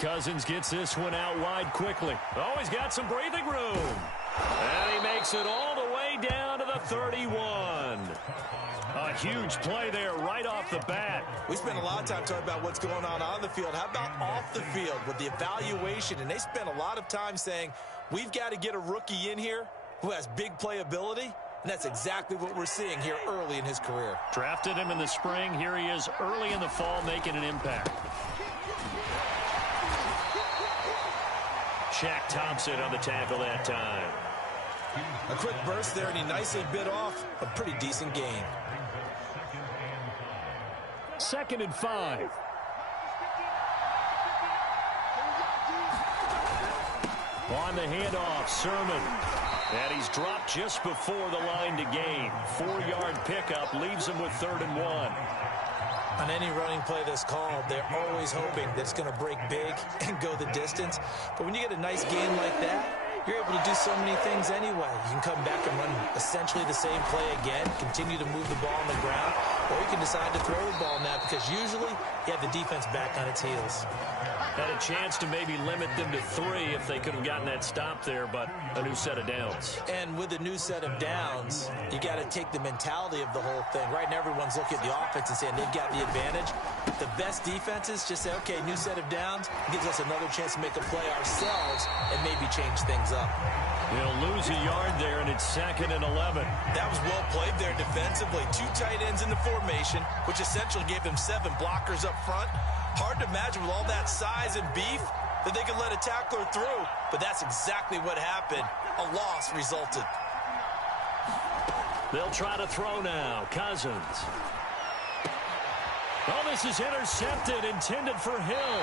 Cousins gets this one out wide quickly. Oh, he's got some breathing room. And he makes it all the way down to the 31. A huge play there right off the bat. We spent a lot of time talking about what's going on the field. How about off the field with the evaluation? And they spent a lot of time saying, we've got to get a rookie in here who has big playability. And that's exactly what we're seeing here early in his career. Drafted him in the spring. Here he is early in the fall making an impact. Shaq Thompson on the tackle that time. A quick burst there, and he nicely bit off a pretty decent gain. 2nd and 5. On the handoff, Sermon. And he's dropped just before the line to gain. 4-yard pickup leaves him with 3rd and 1. On any running play that's called, they're always hoping that it's going to break big and go the distance. But when you get a nice gain like that, you're able to do so many things anyway. You can come back and run essentially the same play again, continue to move the ball on the ground, or you can decide to throw the ball now because usually you have the defense back on its heels. Had a chance to maybe limit them to 3 if they could have gotten that stop there, but a new set of downs. And with a new set of downs, you got to take the mentality of the whole thing. Right now, everyone's looking at the offense and saying they've got the advantage. The best defenses just say, okay, new set of downs, gives us another chance to make a play ourselves and maybe change things up. They'll lose a yard there, and it's 2nd and 11. That was well played there defensively. 2 tight ends in the formation, which essentially gave them 7 blockers up front. Hard to imagine with all that size and beef that they could let a tackler through, but that's exactly what happened. A loss resulted. They'll try to throw now. Cousins. Oh, this is intercepted, intended for Hill.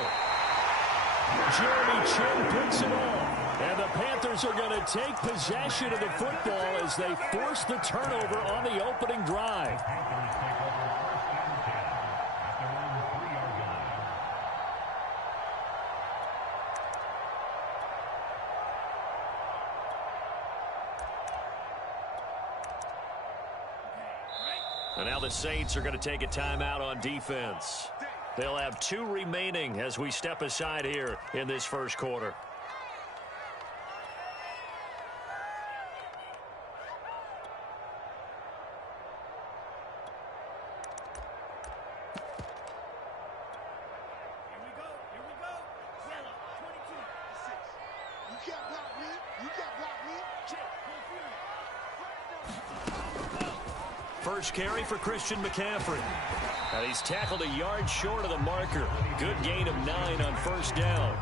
Jeremy Chin picks it off. And the Panthers are going to take possession of the football as they force the turnover on the opening drive. And now the Saints are going to take a timeout on defense. They'll have 2 remaining as we step aside here in this first quarter. First carry for Christian McCaffrey. And he's tackled a yard short of the marker. Good gain of 9 on first down.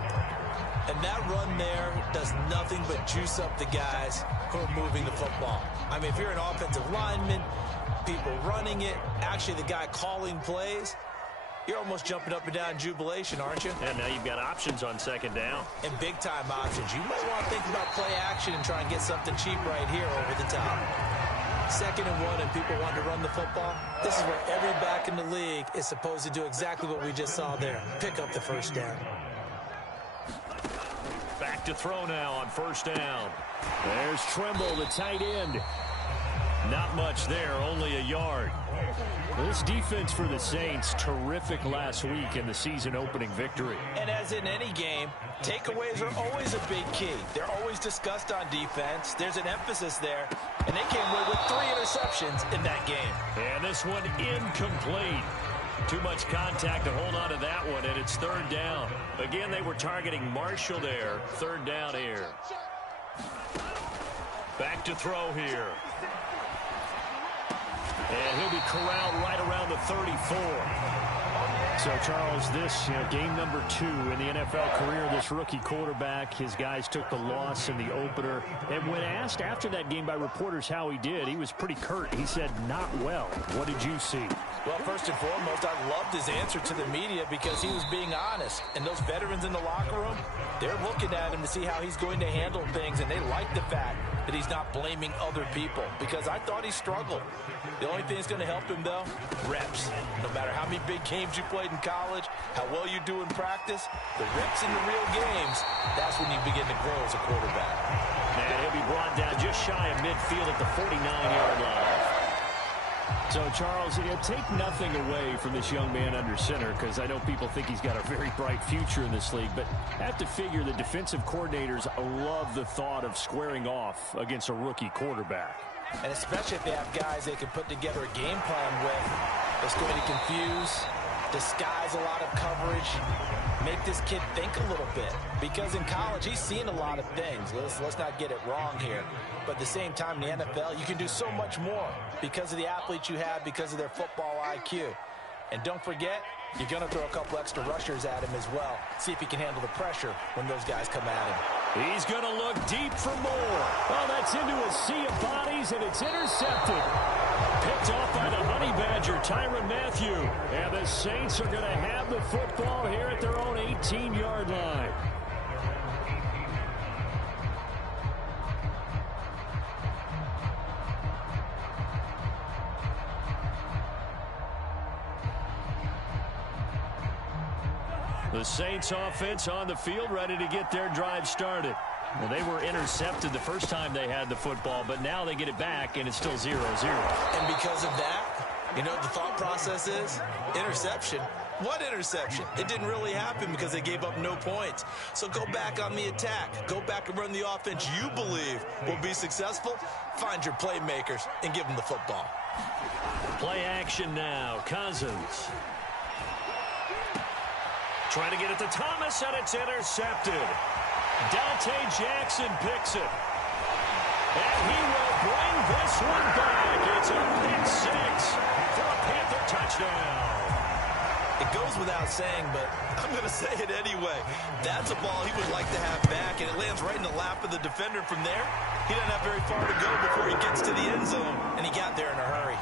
And that run there does nothing but juice up the guys who are moving the football. I mean, if you're an offensive lineman, people running it, actually the guy calling plays, you're almost jumping up and down in jubilation, aren't you? And now you've got options on 2nd down. And big-time options. You might want to think about play action and try and get something cheap right here over the top. 2nd and 1 and people want to run the football. This is where every back in the league is supposed to do exactly what we just saw there. Pick up the first down. Back to throw now on first down. There's Tremble, the tight end. Not much there, only a yard. This defense for the Saints, terrific last week in the season-opening victory. And as in any game, takeaways are always a big key. They're always discussed on defense. There's an emphasis there, and they came away with 3 interceptions in that game. And this one incomplete. Too much contact to hold on to that one, and it's 3rd down. Again, they were targeting Marshall there. 3rd down here. Back to throw here. And he'll be corralled right around the 34. So, Charles, this game number 2 in the NFL career, this rookie quarterback, his guys took the loss in the opener. And when asked after that game by reporters how he did, he was pretty curt. He said, not well. What did you see? Well, first and foremost, I loved his answer to the media because he was being honest. And those veterans in the locker room, they're looking at him to see how he's going to handle things. And they like the fact that he's not blaming other people because I thought he struggled. The only thing that's going to help him, though, reps. No matter how many big games you played in college, how well you do in practice, the reps in the real games, that's when you begin to grow as a quarterback. And he'll be brought down just shy of midfield at the 49-yard line. So, Charles, take nothing away from this young man under center, because I know people think he's got a very bright future in this league, but I have to figure the defensive coordinators love the thought of squaring off against a rookie quarterback. And especially if they have guys they can put together a game plan with that's going to confuse, disguise a lot of coverage, make this kid think a little bit. Because in college, he's seen a lot of things. Let's not get it wrong here. But at the same time, in the NFL, you can do so much more because of the athletes you have, because of their football IQ. And don't forget, you're going to throw a couple extra rushers at him as well. See if he can handle the pressure when those guys come at him. He's going to look deep for more. Oh, that's into a sea of bodies, and it's intercepted. Picked off by the Honey Badger, Tyrann Mathieu. And the Saints are going to have the football here at their own 18-yard line. The Saints offense on the field, ready to get their drive started. Well, they were intercepted the first time they had the football, but now they get it back, and it's still 0-0. And because of that, you know what the thought process is? Interception. What interception? It didn't really happen because they gave up no points. So go back on the attack. Go back and run the offense you believe will be successful. Find your playmakers and give them the football. Play action now. Cousins. Trying to get it to Thomas, and it's intercepted. Dante Jackson picks it. And he will bring this one back. It's a pick six for a Panther touchdown. It goes without saying, but I'm going to say it anyway. That's a ball he would like to have back, and it lands right in the lap of the defender from there. He doesn't have very far to go before he gets to the end zone, and he got there in a hurry.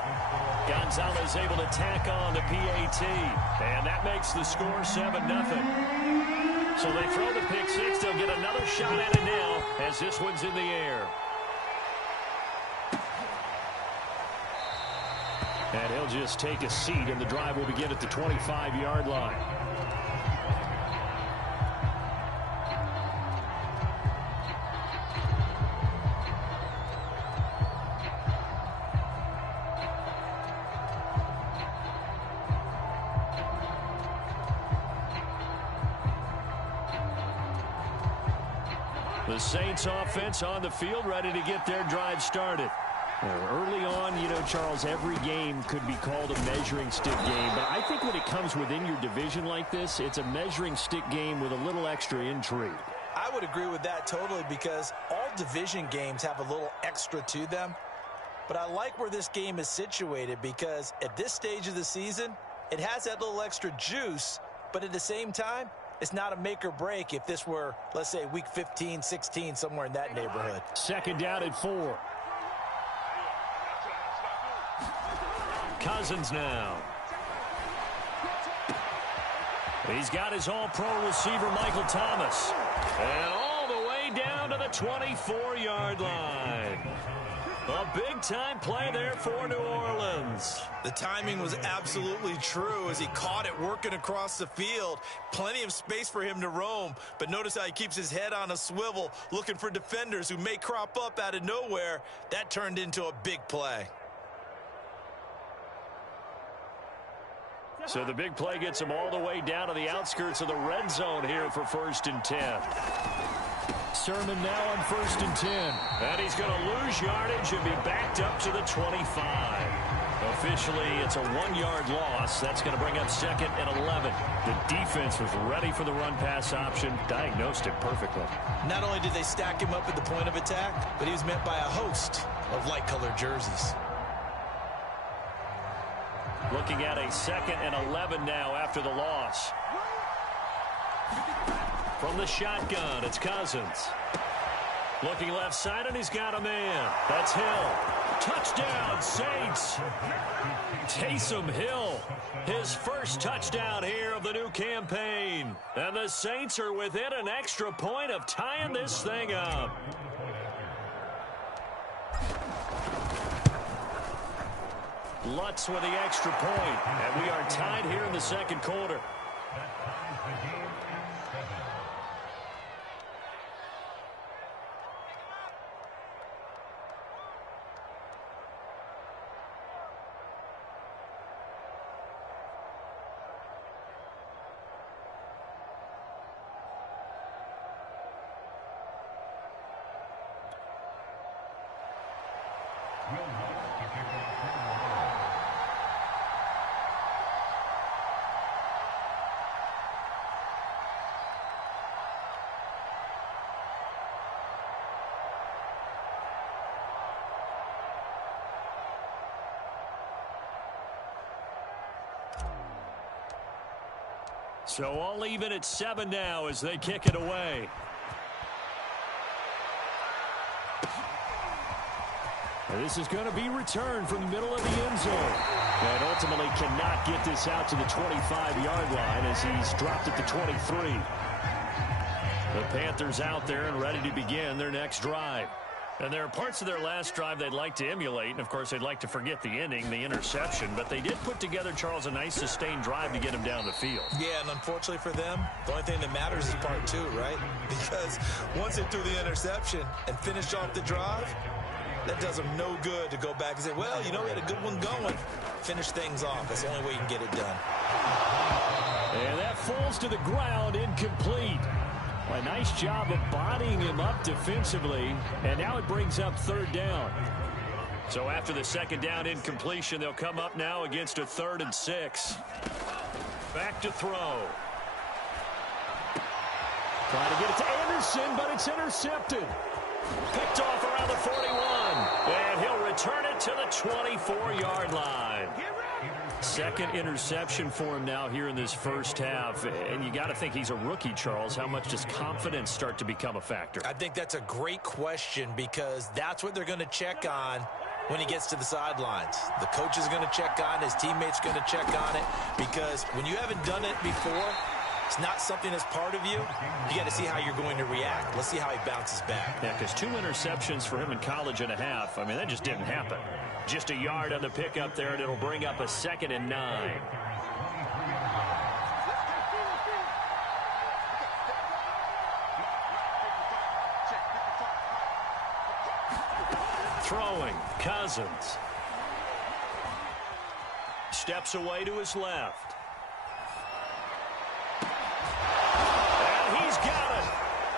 Gonzalez able to tack on the PAT, and that makes the score 7-0. So they throw the pick six. They'll get another shot at it now as this one's in the air. And he'll just take a seat, and the drive will begin at the 25-yard line. The Saints offense on the field, ready to get their drive started. Early on, you know, Charles, every game could be called a measuring stick game. But I think when it comes within your division like this, it's a measuring stick game with a little extra intrigue. I would agree with that totally, because all division games have a little extra to them. But I like where this game is situated, because at this stage of the season, it has that little extra juice. But at the same time, it's not a make or break if this were, let's say, week 15, 16, somewhere in that neighborhood. Second down at 4. Cousins now. He's got his all-pro receiver, Michael Thomas. And all the way down to the 24-yard line. A big-time play there for New Orleans. The timing was absolutely true as he caught it working across the field. Plenty of space for him to roam, but notice how he keeps his head on a swivel, looking for defenders who may crop up out of nowhere. That turned into a big play. So the big play gets him all the way down to the outskirts of the red zone here for 1st and 10. Sermon now on 1st and 10. And he's going to lose yardage and be backed up to the 25. Officially, it's a 1-yard loss. That's going to bring up 2nd and 11. The defense was ready for the run-pass option, diagnosed it perfectly. Not only did they stack him up at the point of attack, but he was met by a host of light-colored jerseys. Looking at a 2nd and 11 now after the loss. From the shotgun, it's Cousins. Looking left side, and he's got a man. That's Hill. Touchdown, Saints. Taysom Hill, his first touchdown here of the new campaign. And the Saints are within an extra point of tying this thing up. Lutz with the extra point, and we are tied here in the 2nd quarter. So all even at 7 now as they kick it away. And this is going to be returned from the middle of the end zone. And ultimately cannot get this out to the 25-yard line as he's dropped at the 23. The Panthers out there and ready to begin their next drive. And there are parts of their last drive they'd like to emulate. And, of course, they'd like to forget the ending, the interception. But they did put together, Charles, a nice sustained drive to get him down the field. Yeah, and unfortunately for them, the only thing that matters is part 2, right? Because once they threw the interception and finished off the drive, that does them no good to go back and say, well, you know, we had a good one going. Finish things off. That's the only way you can get it done. And that falls to the ground, incomplete. A nice job of bodying him up defensively, and now it brings up 3rd down. So after the 2nd down incompletion, they'll come up now against a 3rd and 6. Back to throw. Trying to get it to Anderson, but it's intercepted. Picked off around the 41, and he'll return it to the 24-yard line. 2nd interception for him now here in this first half. And you got to think he's a rookie, Charles. How much does confidence start to become a factor? I think that's a great question because that's what they're going to check on when he gets to the sidelines. The coach is going to check on it. His teammates are going to check on it because when you haven't done it before, it's not something that's part of you. You got to see how you're going to react. Let's see how he bounces back. Yeah, because 2 interceptions for him in college and a half. I mean, that just didn't happen. Just a yard on the pickup there, and it'll bring up a 2nd and 9. Throwing, Cousins. Steps away to his left.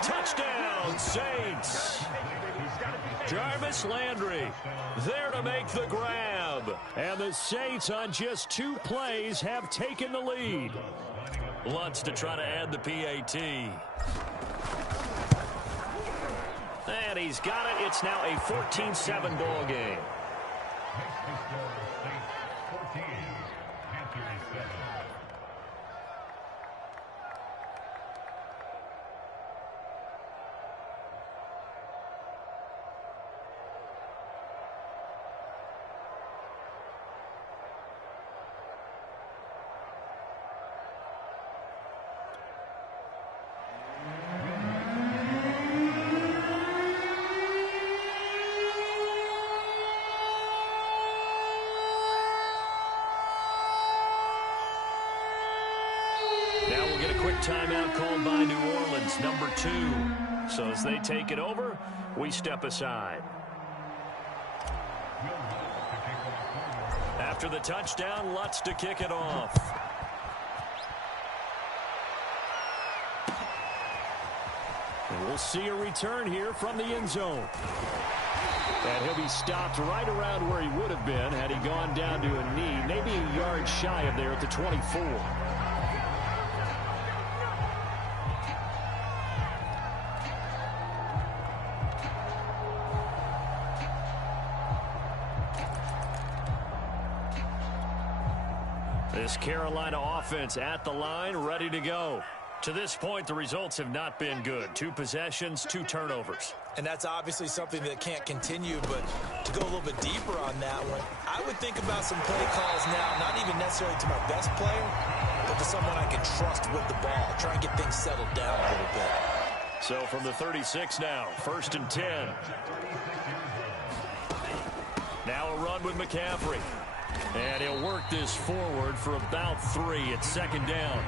Touchdown, Saints. Jarvis Landry there to make the grab. And the Saints on just 2 plays have taken the lead. Lutz to try to add the PAT. And he's got it. It's now a 14-7 ball game. Now we'll get a quick timeout called by New Orleans, number 2. So as they take it over, we step aside. After the touchdown, Lutz to kick it off. And we'll see a return here from the end zone. And he'll be stopped right around where he would have been had he gone down to a knee, maybe a yard shy of there at the 24. This Carolina offense at the line, ready to go. To this point, the results have not been good. 2 possessions, 2 turnovers. And that's obviously something that can't continue, but to go a little bit deeper on that one, I would think about some play calls now, not even necessarily to my best player, but to someone I can trust with the ball. Try and get things settled down a little bit. So from the 36 now, 1st and 10. Now a run with McCaffrey. And he'll work this forward for about 3 at 2nd down.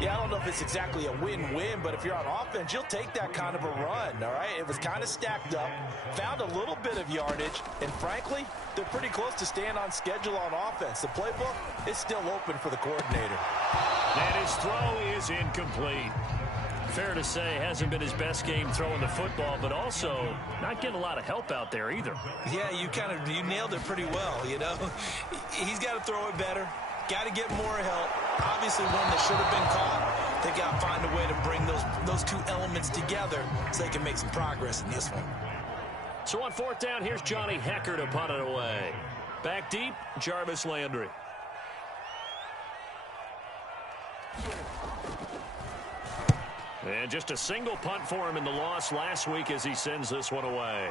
Yeah, I don't know if it's exactly a win-win, but if you're on offense, you'll take that kind of a run, all right? It was kind of stacked up, found a little bit of yardage, and frankly, they're pretty close to staying on schedule on offense. The playbook is still open for the coordinator. And his throw is incomplete. Fair to say, hasn't been his best game throwing the football, but also not getting a lot of help out there either. Yeah, you nailed it pretty well, you know. He's got to throw it better. Got to get more help. Obviously, one that should have been caught. They got to find a way to bring those 2 elements together so they can make some progress in this one. So on 4th down, here's Johnny Hecker to punt it away. Back deep, Jarvis Landry. And just a single punt for him in the loss last week as he sends this one away.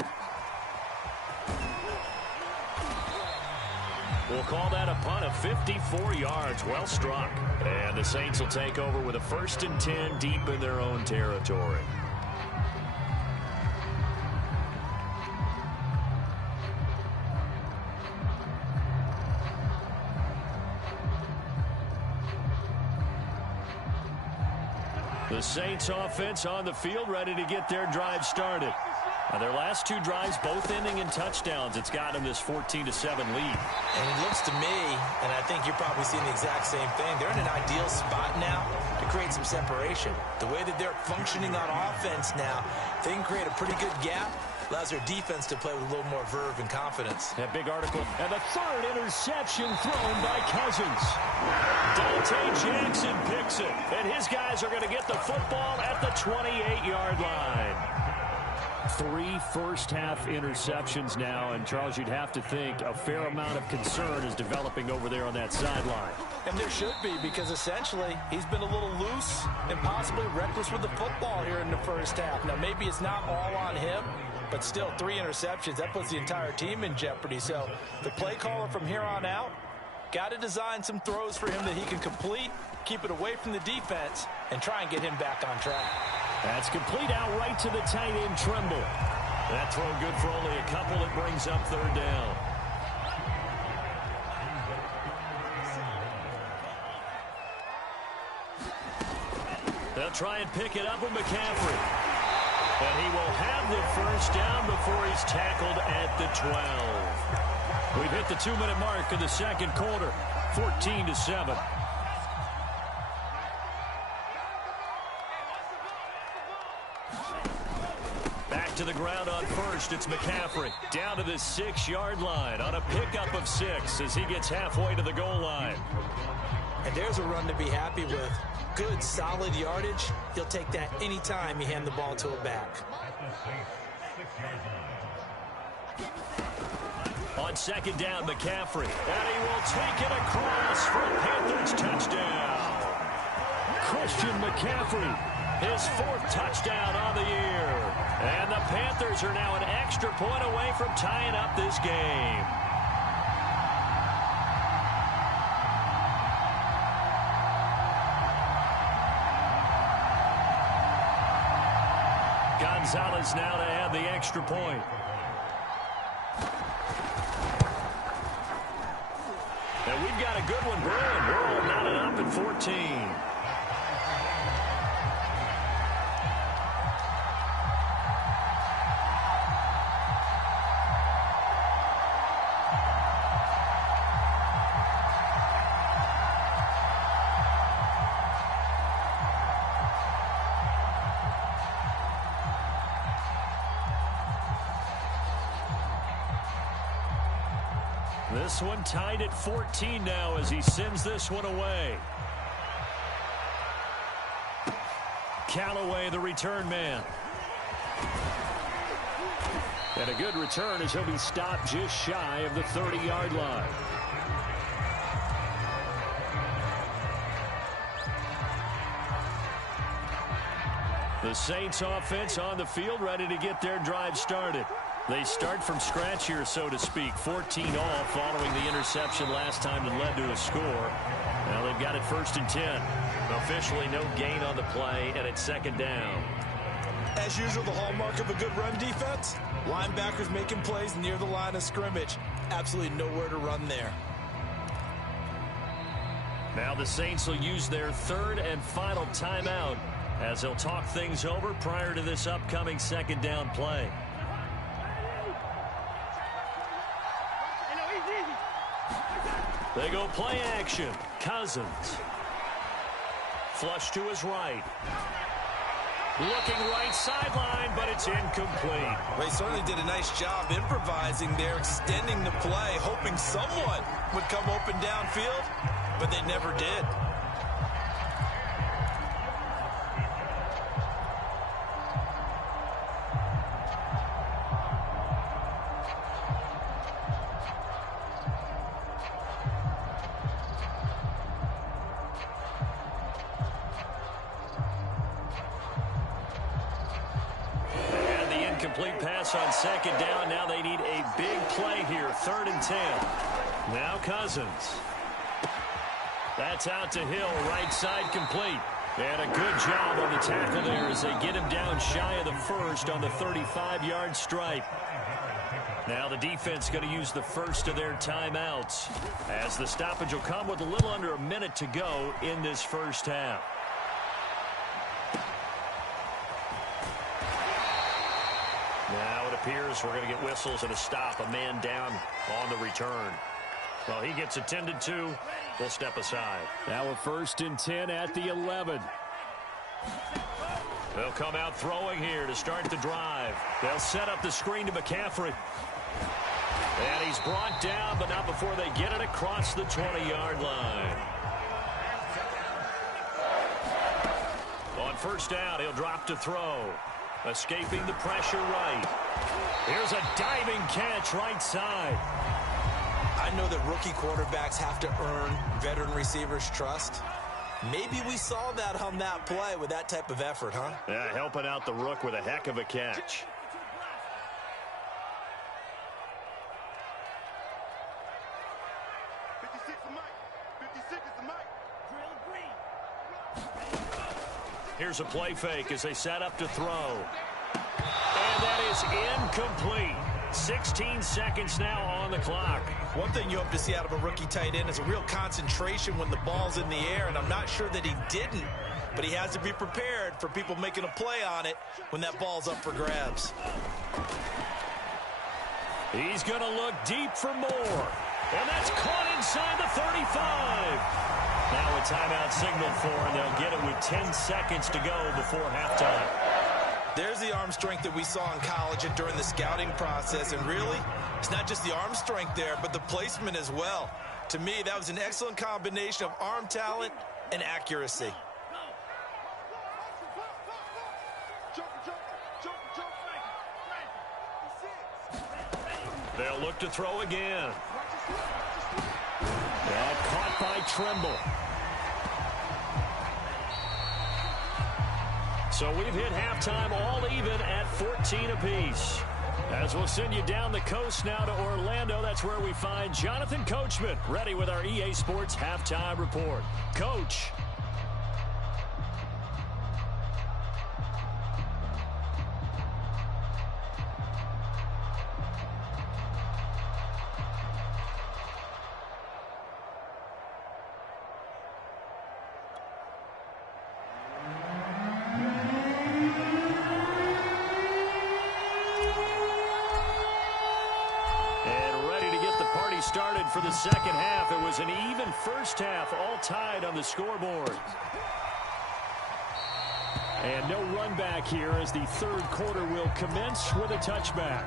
We'll call that a punt of 54 yards. Well struck. And the Saints will take over with a 1st and 10 deep in their own territory. The Saints offense on the field, ready to get their drive started. Now their last 2 drives, both ending in touchdowns. It's got them this 14-7 lead. And it looks to me, and I think you're probably seeing the exact same thing, they're in an ideal spot now to create some separation. The way that they're functioning on offense now, they can create a pretty good gap. Allows their defense to play with a little more verve and confidence. That big article. And the 3rd interception thrown by Cousins. Dante Jackson picks it. And his guys are going to get the football at the 28-yard line. 3 first-half interceptions now. And, Charles, you'd have to think a fair amount of concern is developing over there on that sideline. And there should be, because essentially he's been a little loose and possibly reckless with the football here in the first half. Now, maybe it's not all on him, but still 3 interceptions. That puts the entire team in jeopardy. So the play caller from here on out got to design some throws for him that he can complete, keep it away from the defense, and try and get him back on track. That's complete out right to the tight end, Trimble. That throw good for only a couple. It brings up 3rd down. They'll try and pick it up with McCaffrey. And he will have the 1st down before he's tackled at the 12. We've hit the 2-minute mark of the 2nd quarter, 14-7. Back to the ground on 1st. It's McCaffrey down to the 6-yard line on a pickup of 6 as he gets halfway to the goal line. And there's a run to be happy with. Good, solid yardage. He'll take that anytime you hand the ball to a back. On 2nd down, McCaffrey. And he will take it across for a Panthers touchdown. Christian McCaffrey, his 4th touchdown on the year. And the Panthers are now an extra point away from tying up this game. Gonzalez now to add the extra point. And we've got a good one brewing. We're all knotted up at 14. This one tied at 14 now as he sends this one away. Callaway, the return man. And a good return as he'll be stopped just shy of the 30-yard line. The Saints offense on the field ready to get their drive started. They start from scratch here, so to speak. 14 all following the interception last time that led to a score. Now they've got it 1st and 10. Officially no gain on the play, and it's 2nd down. As usual, the hallmark of a good run defense, linebackers making plays near the line of scrimmage. Absolutely nowhere to run there. Now the Saints will use their 3rd and final timeout as they'll talk things over prior to this upcoming 2nd down play. They go play action. Cousins. Flush to his right. Looking right sideline, but it's incomplete. They certainly did a nice job improvising there, extending the play, hoping someone would come open downfield, but they never did. incomplete pass on second down. Now they need a big play here. 3rd and 10. Now Cousins. That's out to Hill. Right side complete. And a good job on the tackle there as they get him down shy of the first on the 35-yard stripe. Now the defense going to use the first of their timeouts as the stoppage will come with a little under a minute to go in this first half. Now it appears we're going to get whistles and a stop. A man down on the return. Well, he gets attended to. We'll step aside. Now a 1st and 10 at the 11. They'll come out throwing here to start the drive. They'll set up the screen to McCaffrey. And he's brought down, but not before they get it across the 20-yard line. On 1st down, he'll drop to throw. Escaping the pressure right. Here's a diving catch right side. I know that rookie quarterbacks have to earn veteran receivers' trust. Maybe we saw that on that play with that type of effort, huh? Yeah, helping out the rook with a heck of a catch. Here's a play fake as they set up to throw. And that is incomplete. 16 seconds now on the clock. One thing you hope to see out of a rookie tight end is a real concentration when the ball's in the air, and I'm not sure that he didn't, but he has to be prepared for people making a play on it when that ball's up for grabs. He's going to look deep for more. And that's caught inside the 35. Now a timeout signal for, and they'll get it with 10 seconds to go before halftime. There's the arm strength that we saw in college and during the scouting process. And really, it's not just the arm strength there, but the placement as well. To me, that was an excellent combination of arm talent and accuracy. They'll look to throw again. That caught by Tremble. So we've hit halftime all even at 14 apiece. As we'll send you down the coast now to Orlando, that's where we find Jonathan Coachman ready with our EA Sports Halftime Report. Coach. Started for the second half. It was an even first half, all tied on the scoreboard. And no run back here as the 3rd quarter will commence with a touchback.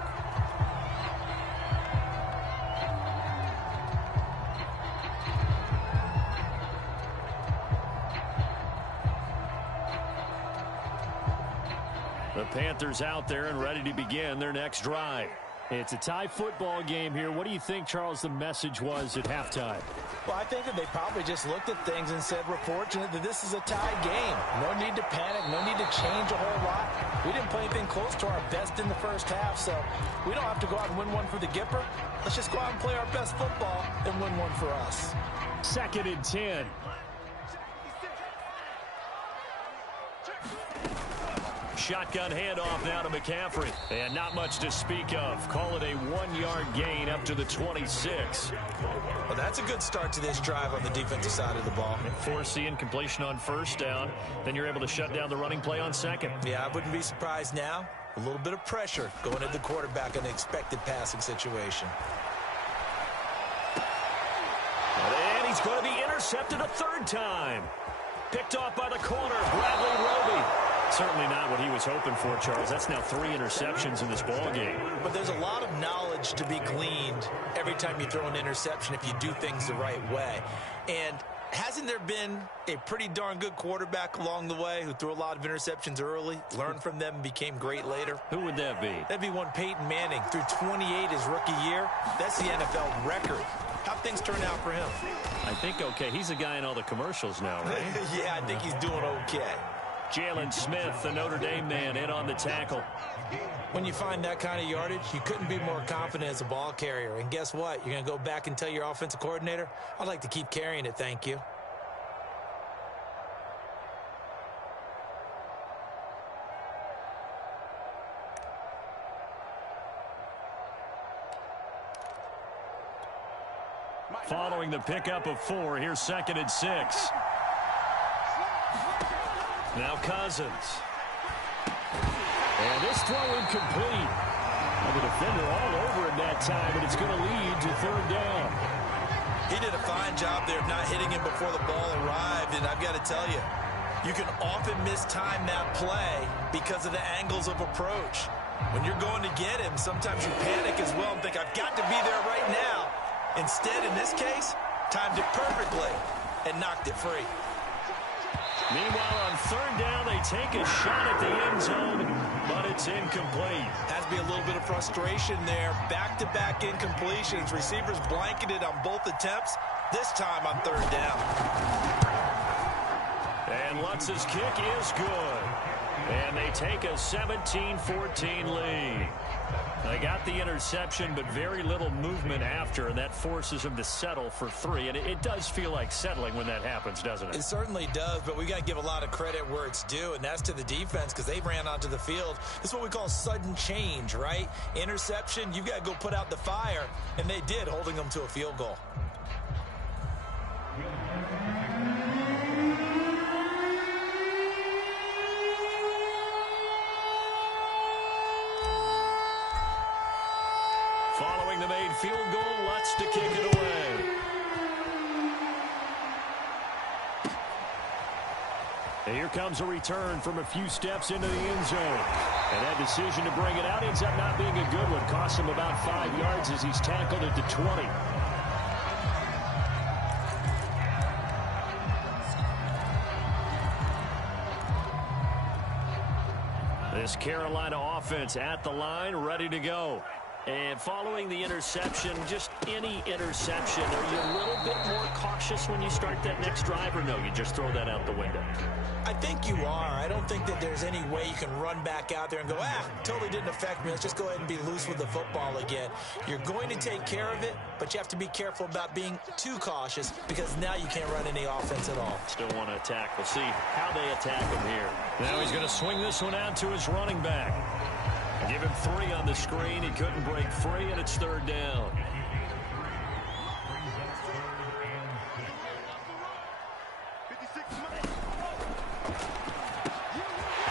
The Panthers out there and ready to begin their next drive. It's a tie football game here. What do you think, Charles, the message was at halftime? Well, I think that they probably just looked at things and said, we're fortunate that this is a tie game. No need to panic, no need to change a whole lot. We didn't play anything close to our best in the first half, so we don't have to go out and win one for the Gipper. Let's just go out and play our best football and win one for us. 2nd and 10. Shotgun handoff now to McCaffrey. And not much to speak of. Call it a 1-yard gain up to the 26. Well, that's a good start to this drive on the defensive side of the ball. Force the incompletion on 1st down. Then you're able to shut down the running play on 2nd. Yeah, I wouldn't be surprised now. A little bit of pressure going at the quarterback in an expected passing situation. And he's going to be intercepted a 3rd time. Picked off by the corner, Bradley Roby. Certainly not what he was hoping for, Charles. That's now 3 interceptions in this ball game. But there's a lot of knowledge to be gleaned every time you throw an interception if you do things the right way. And hasn't there been a pretty darn good quarterback along the way who threw a lot of interceptions early, learned from them, and became great later? Who would that be? That'd be one Peyton Manning. Threw 28 his rookie year. That's the NFL record. How'd things turn out for him? I think okay. He's a guy in all the commercials now, right? Yeah, I think he's doing okay. Jalen Smith, the Notre Dame man, in on the tackle. When you find that kind of yardage, you couldn't be more confident as a ball carrier. And guess what? You're going to go back and tell your offensive coordinator, I'd like to keep carrying it, thank you. Following the pickup of 4, here's 2nd and 6. Now Cousins. And this throw incomplete. And the defender all over him that time, and it's going to lead to 3rd down. He did a fine job there of not hitting him before the ball arrived, and I've got to tell you, you can often mistime that play because of the angles of approach. When you're going to get him, sometimes you panic as well and think, I've got to be there right now. Instead, in this case, timed it perfectly and knocked it free. Meanwhile, on 3rd down, they take a shot at the end zone, but it's incomplete. Has to be a little bit of frustration there. Back-to-back incompletions. Receivers blanketed on both attempts, this time on 3rd down. And Lutz's kick is good. And they take a 17-14 lead. They got the interception, but very little movement after, and that forces them to settle for 3. And it does feel like settling when that happens, doesn't it? It certainly does, but we got to give a lot of credit where it's due, and that's to the defense because they ran onto the field. This is what we call sudden change, right? Interception, you've got to go put out the fire, and they did, holding them to a field goal. Following the made field goal, Lutz to kick it away. And here comes a return from a few steps into the end zone. And that decision to bring it out ends up not being a good one. Costs him about 5 yards as he's tackled at the 20. This Carolina offense at the line, ready to go. And following the interception, just any interception, are you a little bit more cautious when you start that next drive, or no, you just throw that out the window? I think you are. I don't think that there's any way you can run back out there and go, totally didn't affect me. Let's just go ahead and be loose with the football again. You're going to take care of it, but you have to be careful about being too cautious because now you can't run any offense at all. Still want to attack. We'll see how they attack him here. Now he's going to swing this one out to his running back. Give him 3 on the screen. He couldn't break free, and it's 3rd down.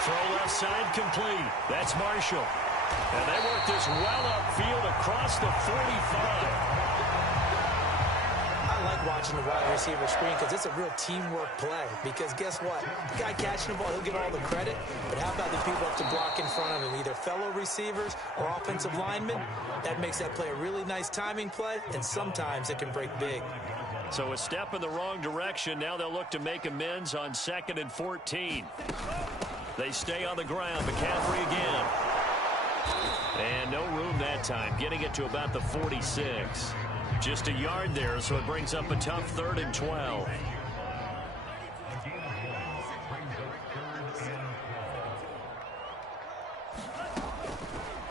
Throw left side complete. That's Marshall. And they work this well upfield across the 45. I like watching the wide receiver screen because it's a real teamwork play. Because guess what? The guy catching the ball, he'll get all the credit. But how about the people up to block in front of him? Either fellow receivers or offensive linemen. That makes that play a really nice timing play. And sometimes it can break big. So a step in the wrong direction. Now they'll look to make amends on 2nd and 14. They stay on the ground. McCaffrey again. And no room that time. Getting it to about the 46. Just a yard there, so it brings up a tough 3rd and 12.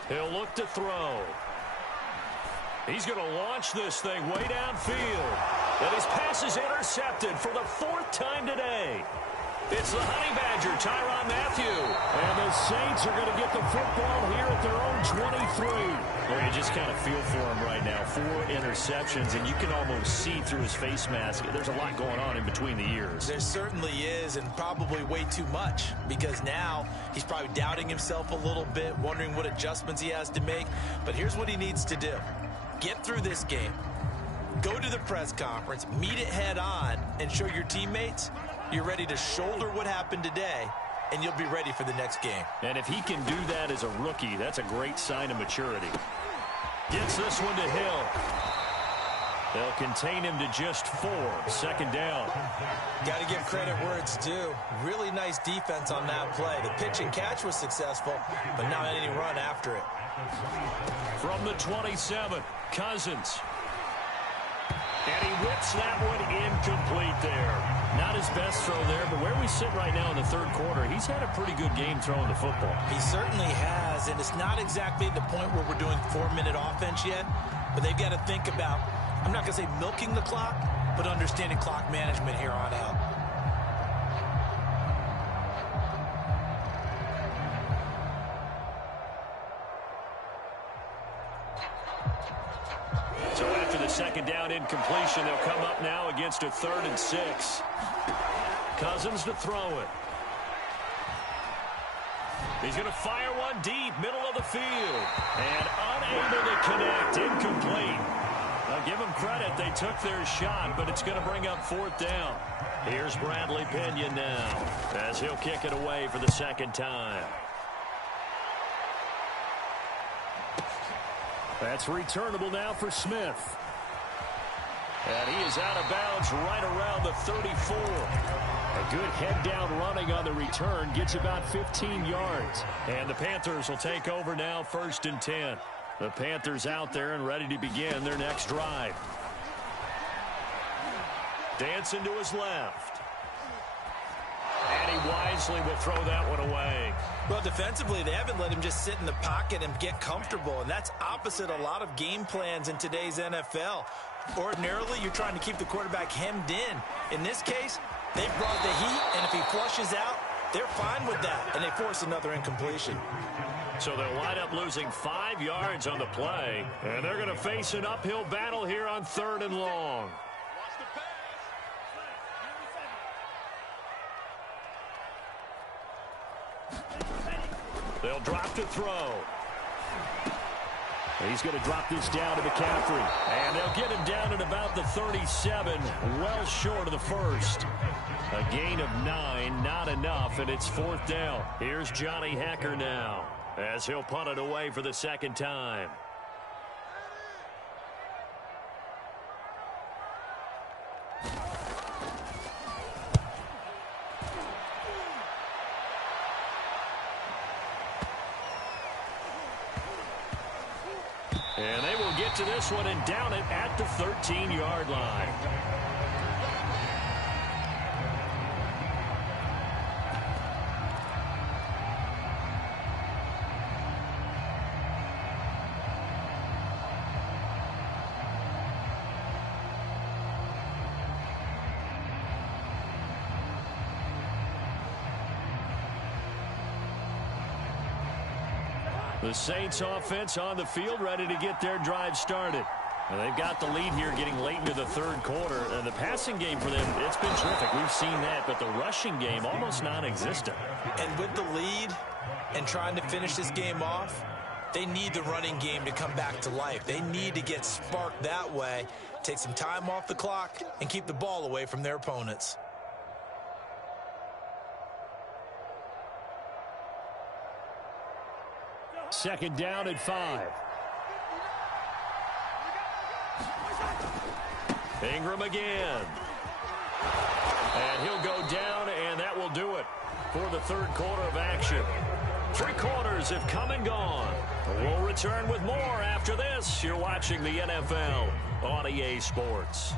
He'll look to throw. He's going to launch this thing way downfield. And his pass is intercepted for the 4th time today. It's the Honey Badger, Tyrann Mathieu. And the Saints are going to get the football here at their own 23. Well, you just kind of feel for him right now. 4 interceptions, and you can almost see through his face mask. There's a lot going on in between the ears. There certainly is, and probably way too much, because now he's probably doubting himself a little bit, wondering what adjustments he has to make. But here's what he needs to do. Get through this game. Go to the press conference, meet it head on, and show your teammates you're ready to shoulder what happened today, and you'll be ready for the next game. And if he can do that as a rookie, that's a great sign of maturity. Gets this one to Hill. They'll contain him to just 4. 2nd down. Got to give credit where it's due. Really nice defense on that play. The pitch and catch was successful, but not any run after it. From the 27, Cousins. And he whips that one incomplete there. Not his best throw there, but where we sit right now in the third quarter, he's had a pretty good game throwing the football. He certainly has, and it's not exactly the point where we're doing 4-minute offense yet, but they've got to think about, I'm not going to say milking the clock, but understanding clock management here on out. So after the second down incompletion, they'll come up now against a 3rd and 6. Cousins to throw it. He's going to fire one deep, middle of the field. And unable to connect, incomplete. I'll give them credit, they took their shot, but it's going to bring up 4th down. Here's Bradley Pinion now, as he'll kick it away for the second time. That's returnable now for Smith. And he is out of bounds right around the 34. A good head-down running on the return gets about 15 yards. And the Panthers will take over now, 1st and 10. The Panthers out there and ready to begin their next drive. Dancing to his left. And he wisely will throw that one away. Well, defensively, they haven't let him just sit in the pocket and get comfortable, and that's opposite a lot of game plans in today's NFL. Ordinarily, you're trying to keep the quarterback hemmed in. In this case, they brought the heat, and if he flushes out, they're fine with that, and they force another incompletion. So they'll wind up losing 5 yards on the play, and they're going to face an uphill battle here on 3rd and long. They'll drop to throw. He's going to drop this down to McCaffrey. And they'll get him down at about the 37, well short of the first. A gain of 9, not enough, and it's 4th down. Here's Johnny Hecker now, as he'll punt it away for the second time. And they will get to this one and down it at the 13-yard line. The Saints offense on the field, ready to get their drive started. And they've got the lead here getting late into the third quarter. And the passing game for them, it's been terrific. We've seen that, but the rushing game almost non-existent. And with the lead and trying to finish this game off, they need the running game to come back to life. They need to get sparked that way, take some time off the clock, and keep the ball away from their opponents. Second down and 5. Ingram again. And he'll go down, and that will do it for the third quarter of action. 3 quarters have come and gone. We'll return with more after this. You're watching the NFL on EA Sports.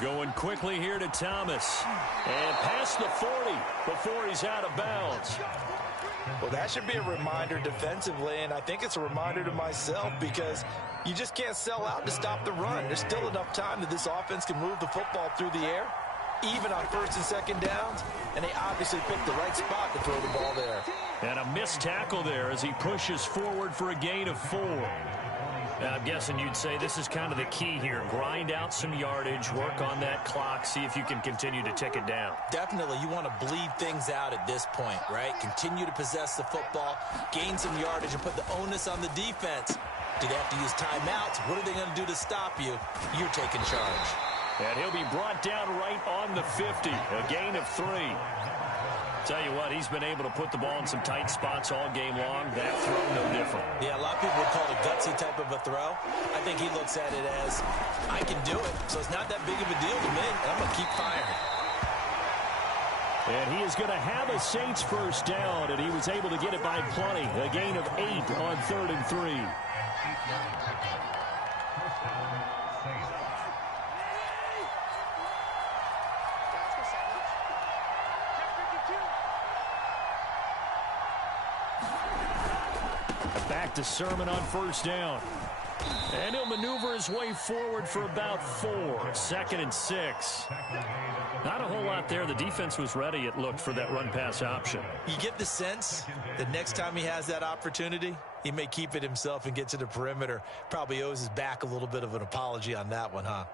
Going quickly here to Thomas. And past the 40 before he's out of bounds. Well, that should be a reminder defensively, and I think it's a reminder to myself because you just can't sell out to stop the run. There's still enough time that this offense can move the football through the air, even on 1st and 2nd downs, and they obviously picked the right spot to throw the ball there. And a missed tackle there as he pushes forward for a gain of 4. I'm guessing you'd say this is kind of the key here. Grind out some yardage, work on that clock, see if you can continue to tick it down. Definitely, you want to bleed things out at this point, right? Continue to possess the football, gain some yardage, and put the onus on the defense. Do they have to use timeouts? What are they going to do to stop you? You're taking charge. And he'll be brought down right on the 50, a gain of 3. Tell you what, he's been able to put the ball in some tight spots all game long. That throw, no different. Yeah, a lot of people would call it a gutsy type of a throw. I think he looks at it as, I can do it, so it's not that big of a deal to me, and I'm going to keep firing. And he is going to have a Saints first down, and he was able to get it by plenty. A gain of 8 on 3rd and 3. Back to Sermon on first down. And he'll maneuver his way forward for about 4. 2nd and 6. Not a whole lot there. The defense was ready, it looked, for that run-pass option. You get the sense that next time he has that opportunity, he may keep it himself and get to the perimeter. Probably owes his back a little bit of an apology on that one, huh?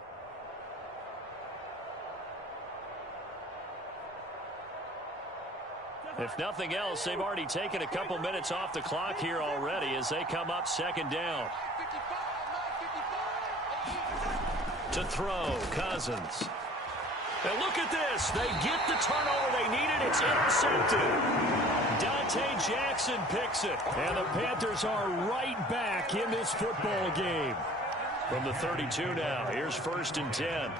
If nothing else, they've already taken a couple minutes off the clock here already as they come up 2nd down. To throw, Cousins. And look at this. They get the turnover they needed. It's intercepted. Dante Jackson picks it. And the Panthers are right back in this football game. From the 32 now, here's 1st and 10.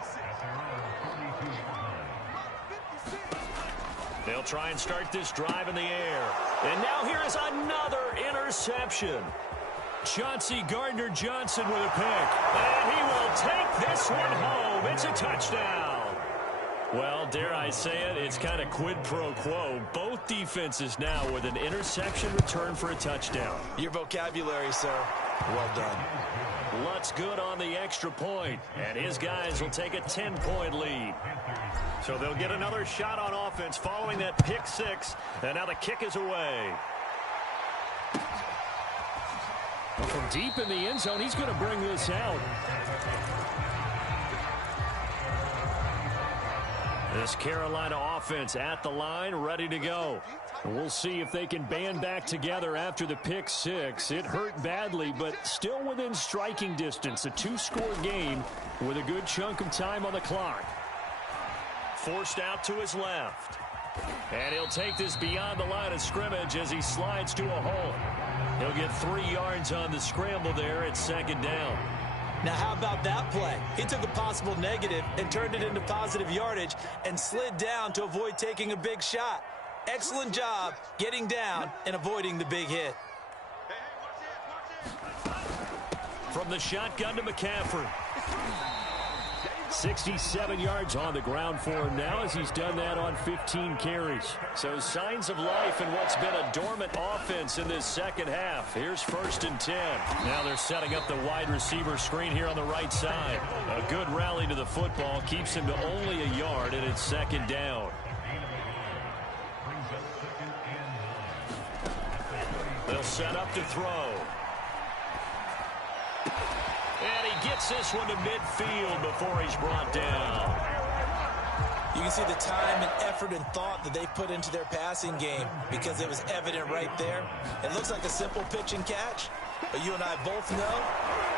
They'll try and start this drive in the air. And now here is another interception. Chauncey Gardner-Johnson with a pick. And he will take this one home. It's a touchdown. Well, dare I say it, it's kind of quid pro quo. Both defenses now with an interception return for a touchdown. Your vocabulary, sir. Well done. Lutz good on the extra point, and his guys will take a 10-point lead. So they'll get another shot on offense following that pick 6, and now the kick is away. From deep in the end zone, he's going to bring this out. This Carolina offense at the line, ready to go. We'll see if they can band back together after the pick 6. It hurt badly, but still within striking distance. A 2-score game with a good chunk of time on the clock. Forced out to his left. And he'll take this beyond the line of scrimmage as he slides to a hole. He'll get 3 yards on the scramble there at 2nd down. Now, how about that play? He took a possible negative and turned it into positive yardage and slid down to avoid taking a big shot. Excellent job getting down and avoiding the big hit. From the shotgun to McCaffrey. 67 yards on the ground for him now as he's done that on 15 carries. So signs of life in what's been a dormant offense in this second half. Here's 1st and 10. Now they're setting up the wide receiver screen here on the right side. A good rally to the football keeps him to only a yard, and it's 2nd down. They'll set up to throw. And he gets this one to midfield before he's brought down. You can see the time and effort and thought that they put into their passing game because it was evident right there. It looks like a simple pitch and catch, but you and I both know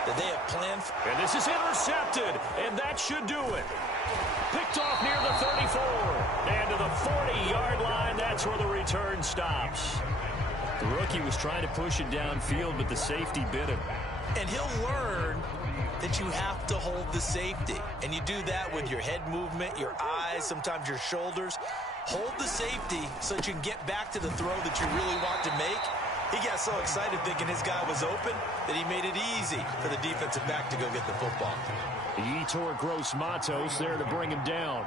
that they have planned. And this is intercepted, and that should do it. Picked off near the 34. And to the 40-yard line, that's where the return stops. The rookie was trying to push it downfield, but the safety bit him. And he'll learn that you have to hold the safety. And you do that with your head movement, your eyes, sometimes your shoulders. Hold the safety so that you can get back to the throw that you really want to make. He got so excited thinking his guy was open that he made it easy for the defensive back to go get the football. Yetur Gross-Matos there to bring him down.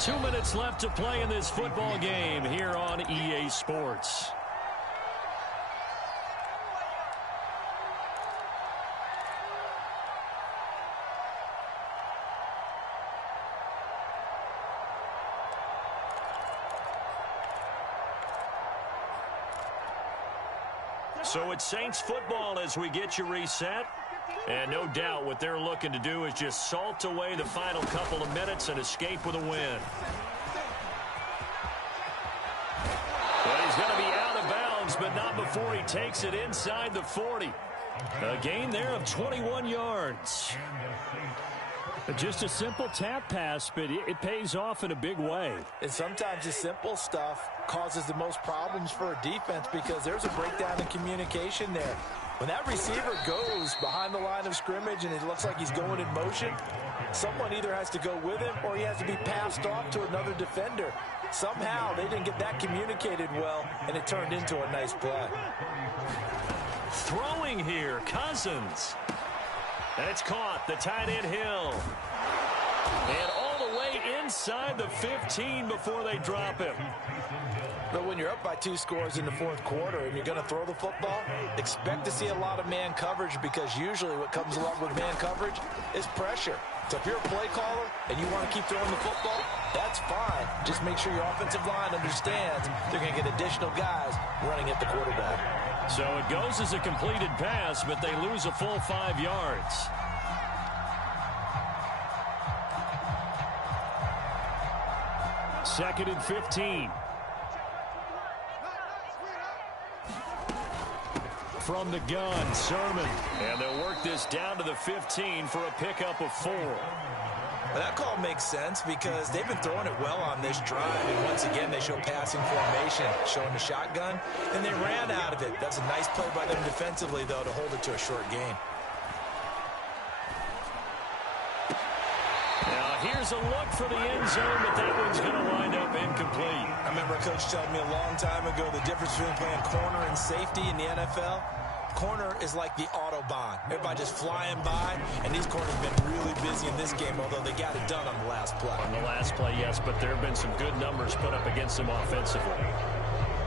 2 minutes left to play in this football game here on EA Sports. So it's Saints football as we get you reset. And no doubt what they're looking to do is just salt away the final couple of minutes and escape with a win. But he's going to be out of bounds, but not before he takes it inside the 40. A gain there of 21 yards. Just a simple tap pass, but it pays off in a big way. And sometimes the simple stuff causes the most problems for a defense because there's a breakdown in communication there. When that receiver goes behind the line of scrimmage and it looks like he's going in motion, someone either has to go with him or he has to be passed off to another defender. Somehow they didn't get that communicated well, and it turned into a nice play. Throwing here, Cousins. And it's caught, the tight end Hill. And all the way inside the 15 before they drop him. But when you're up by 2 scores in the fourth quarter and you're going to throw the football, expect to see a lot of man coverage because usually what comes along with man coverage is pressure. So if you're a play caller and you want to keep throwing the football, that's fine. Just make sure your offensive line understands they're going to get additional guys running at the quarterback. So it goes as a completed pass, but they lose a full 5 yards. Second and 15. From the gun, Sermon. And they'll work this down to the 15 for a pickup of 4. Well, that call makes sense because they've been throwing it well on this drive. And once again, they show passing formation, showing the shotgun, and they ran out of it. That's a nice play by them defensively, though, to hold it to a short gain. Now, here's a look for the end zone, but that one's going to wind up incomplete. I remember a coach telling me a long time ago the difference between playing corner and safety in the NFL. Corner is like the Autobahn. Everybody just flying by, and these corners have been really busy in this game, although they got it done on the last play. On the last play, yes, but there have been some good numbers put up against them offensively.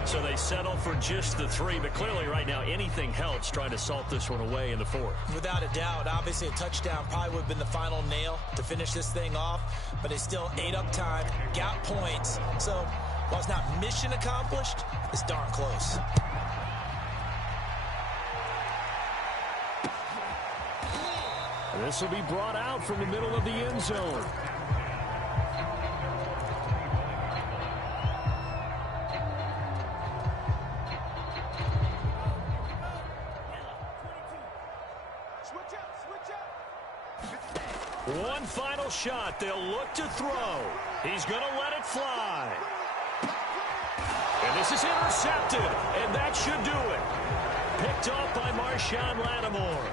So they settle for just the 3, but clearly right now anything helps trying to salt this one away in the 4th. Without a doubt, obviously a touchdown probably would have been the final nail to finish this thing off, but they still ate up time, got points. So while it's not mission accomplished, it's darn close. This will be brought out from the middle of the end zone. One final shot. They'll look to throw. He's going to let it fly. And this is intercepted, and that should do it. Picked off by Marshawn Lattimore.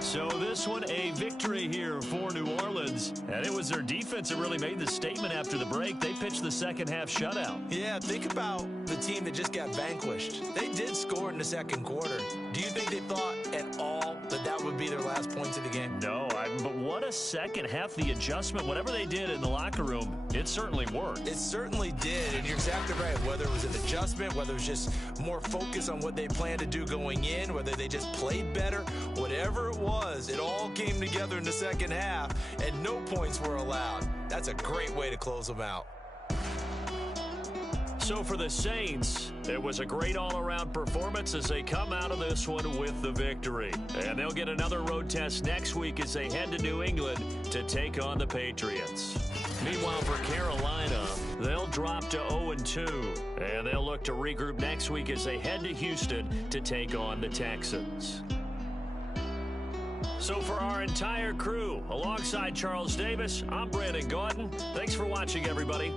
So this one, a victory here for New Orleans. And it was their defense that really made the statement after the break. They pitched the second half shutout. Yeah, think about the team that just got vanquished. They did score in the second quarter. Do you think they thought at all that that would be their last points of the game? No, but what a second half. The adjustment, whatever they did in the locker room, it certainly worked. It certainly did, and you're exactly right. Whether it was an adjustment, whether it was just more focus on what they planned to do going in, whether they just played better, whatever it was, it all came together in the second half, and no points were allowed. That's a great way to close them out. So for the Saints, it was a great all-around performance as they come out of this one with the victory. And they'll get another road test next week as they head to New England to take on the Patriots. Meanwhile, for Carolina, they'll drop to 0-2. And they'll look to regroup next week as they head to Houston to take on the Texans. So for our entire crew, alongside Charles Davis, I'm Brandon Gaudin. Thanks for watching, everybody.